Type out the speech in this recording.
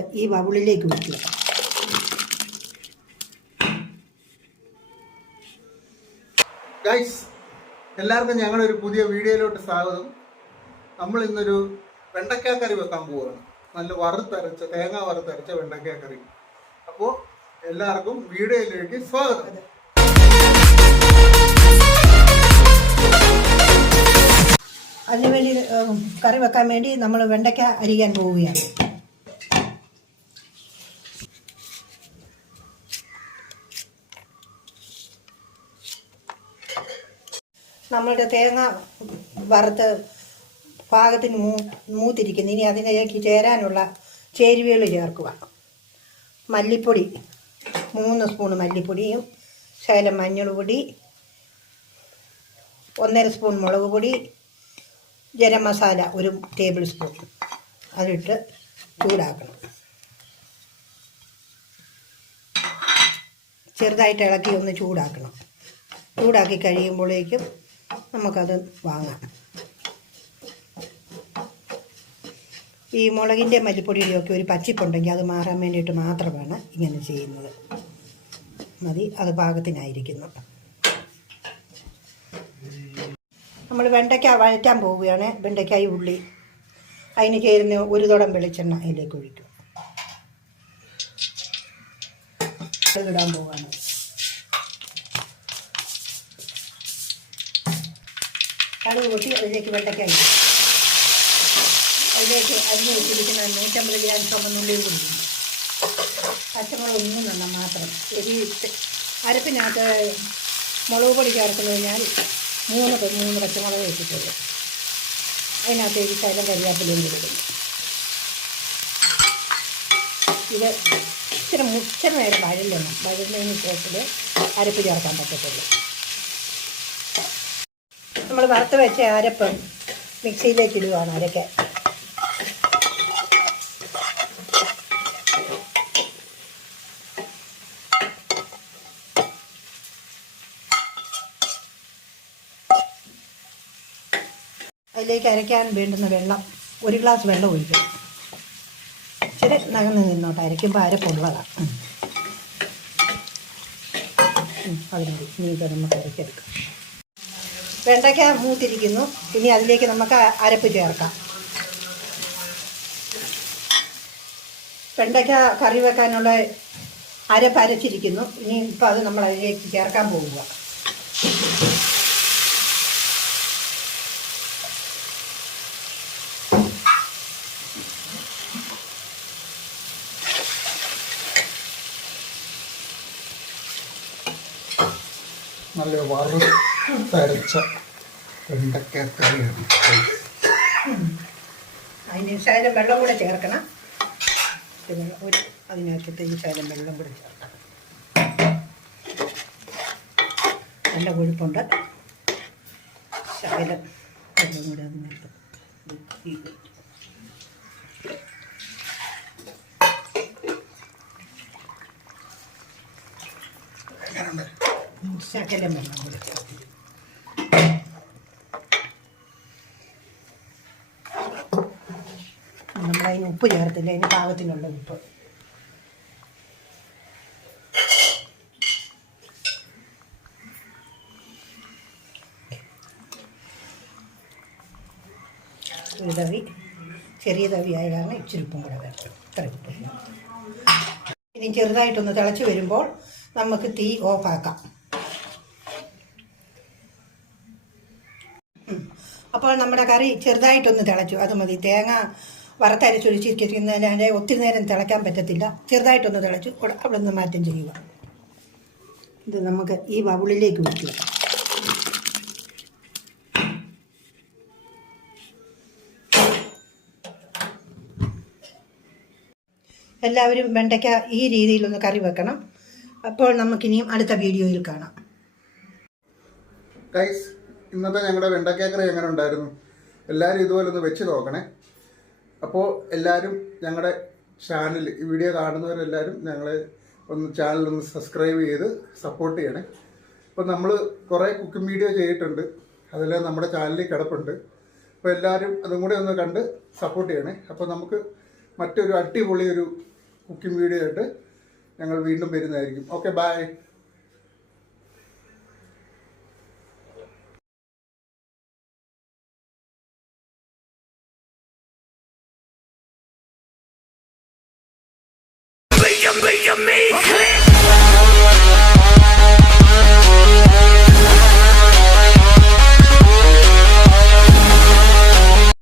ഈ ബൗളിലേക്ക് ഒഴിക്കുക. ഗൈസ്, എല്ലാവർക്കും ഞങ്ങളുടെ ഒരു പുതിയ വീഡിയോയിലോട്ട് സ്വാഗതം. നമ്മൾ ഇന്നൊരു വെണ്ടയ്ക്ക കറി വെക്കാൻ പോവുകയാണ്. നല്ല തേങ്ങ വറുത്തരച്ച വെണ്ടയ്ക്ക കറി. അപ്പോൾ എല്ലാവർക്കും വീഡിയോയിലേക്ക് സ്വാഗതം. അതിനുവേണ്ടി കറി വെക്കാൻ വേണ്ടി നമ്മൾ വെണ്ടയ്ക്ക അരിയാൻ പോവുകയാണ്. നമ്മളുടെ തേങ്ങ വറുത്ത് പാകത്തിന് മൂത്തിരിക്കുന്നു. ഇനി അതിലേക്ക് ചേരാനുള്ള ചേരുവകൾ ചേർക്കുക. മല്ലിപ്പൊടി 3 സ്പൂൺ മല്ലിപ്പൊടിയും, ശകലം മഞ്ഞൾ പൊടി, 1.5 സ്പൂൺ മുളക് പൊടി, ഗരം മസാല 1 ടേബിൾ സ്പൂൺ അതിട്ട് ചൂടാക്കണം. ചെറുതായിട്ട് ഇളക്കി ഒന്ന് ചൂടാക്കണം. ചൂടാക്കി കഴിയുമ്പോഴേക്കും നമുക്കത് വാങ്ങാം. ഈ മുളകിൻ്റെ മല്ലിപ്പൊടിയുടെയൊക്കെ ഒരു പച്ചിപ്പുണ്ടെങ്കിൽ അത് മാറാൻ വേണ്ടിയിട്ട് മാത്രമാണ് ഇങ്ങനെ ചെയ്യുന്നത്. മതി, അത് പാകത്തിനായിരിക്കുന്നു. നമ്മൾ വെണ്ടയ്ക്ക വഴറ്റാൻ പോവുകയാണ്. വെണ്ടയ്ക്കായി ഉള്ളി, അതിന് ചേരുന്ന 1 തുടം വെളിച്ചെണ്ണ അതിലേക്ക് ഒഴിക്കും. ഇടാൻ പോവുകയാണ്. കടുക് പൊട്ടി അതിലേക്ക് വെണ്ടയ്ക്ക ഇടും. അതിലേക്ക് അരിഞ്ഞ് വെച്ചിരിക്കുന്ന 150 ഗ്രാം ചുവന്നുള്ളിയും കൂടി, പച്ചമുളക് 3 മാത്രം. അരപ്പിനകത്ത് മുളക് പൊടി ചേർക്കുന്നത് ഞാൻ 3 പച്ചമുളക് വെച്ചിട്ടുള്ളൂ. അതിനകത്തേക്ക് ശകലം കരിയാപ്പിലയും കൊടുക്കുന്നു. ഇത് ഇച്ചിരി നേരം വഴലുന്നതിന് ശേഷത്തിൽ അരപ്പ് ചേർക്കാൻ പറ്റത്തുള്ളൂ. നമ്മൾ വറുത്ത് വെച്ച അരപ്പ് മിക്സിയിലേക്ക് ഇടുകയാണ് അരയ്ക്കാൻ. അതിലേക്ക് അരയ്ക്കാൻ വേണ്ടുന്ന വെള്ളം 1 ഗ്ലാസ് വെള്ളം ഒഴിക്കണം. ഇച്ചിരി നകന്ന് നിന്നോട്ട്, അരയ്ക്കുമ്പോൾ അരപ്പുള്ളതാണ്. അതിനോട് ഇനി നമുക്ക് അരയ്ക്കെടുക്കാം. വെണ്ടയ്ക്ക മൂത്തിരിക്കുന്നു. ഇനി അതിലേക്ക് നമുക്ക് അരപ്പ് ചേർക്കാം. വെണ്ടയ്ക്ക കറി വെക്കാനുള്ള അരപ്പ് അരച്ചിരിക്കുന്നു. ഇനി ഇപ്പോൾ അത് നമ്മൾ അതിലേക്ക് ചേർക്കാൻ പോവുക. നല്ല വറുത്തരച്ച വെണ്ടയ്ക്ക കറിയാണ്. അതിന് ശകലം വെള്ളം കൂടെ ചേർക്കണം. അതിനകത്തേക്ക് ശകലം വെള്ളം കൂടെ ചേർക്കണം. നല്ല കൊഴുപ്പുണ്ട്. ശകലം വെള്ളം കൂടെ അതിനകത്ത് ശകലം വെള്ളം കൂടെ ചേർത്ത് നമ്മളതിന് ഉപ്പ് ചേർത്തില്ല. അതിന് പാകത്തിനുള്ള ഉപ്പ്. ഒരു തവി, ചെറിയ തവി ആയ കാരണം ഇച്ചിരി ഉപ്പും കൂടെ വേണം. ഇത്ര ഉപ്പ്. ഇനി ചെറുതായിട്ടൊന്ന് തിളച്ച് വരുമ്പോൾ നമുക്ക് തീ ഓഫാക്കാം. അപ്പോൾ നമ്മുടെ കറി ചെറുതായിട്ടൊന്ന് തിളച്ചു. അത് മതി. തേങ്ങ വറുത്തരച്ചൊഴിച്ചിരിക്കുന്നതിനെ ഒത്തിരി നേരം തിളയ്ക്കാൻ പറ്റത്തില്ല. ചെറുതായിട്ടൊന്ന് തിളച്ചു. അവിടെ നിന്ന് മാറ്റം ചെയ്യുക. ഇത് നമുക്ക് ഈ ബൗളിലേക്ക് ഒഴിക്കുക. എല്ലാവരും വെണ്ടയ്ക്ക ഈ രീതിയിലൊന്ന് കറി വെക്കണം. അപ്പോൾ നമുക്കിനിയും അടുത്ത വീഡിയോയിൽ കാണാം. ഗൈസ്, ഇന്നത്തെ ഞങ്ങളുടെ വെണ്ടയ്ക്ക കറി എങ്ങനെ ഉണ്ടായിരുന്നു? എല്ലാവരും ഇതുപോലെ ഒന്ന് വെച്ച് നോക്കണേ. അപ്പോൾ എല്ലാവരും ഞങ്ങളുടെ ചാനൽ, ഈ വീഡിയോ കാണുന്നവരെല്ലാവരും ഞങ്ങളെ ചാനലൊന്ന് സബ്സ്ക്രൈബ് ചെയ്ത് സപ്പോർട്ട് ചെയ്യണേ. അപ്പോൾ നമ്മൾ കുറേ കുക്കിംഗ് വീഡിയോ ചെയ്തിട്ടുണ്ട്, അതെല്ലാം നമ്മുടെ ചാനലിൽ കിടപ്പുണ്ട്. അപ്പോൾ എല്ലാവരും അതും കൂടെ ഒന്ന് കണ്ട് സപ്പോർട്ട് ചെയ്യണേ. അപ്പോൾ നമുക്ക് മറ്റൊരു അടിപൊളി ഒരു കുക്കിംഗ് വീഡിയോ ആയിട്ട് ഞങ്ങൾ വീണ്ടും വരുന്നതായിരിക്കും. Okay, by. Me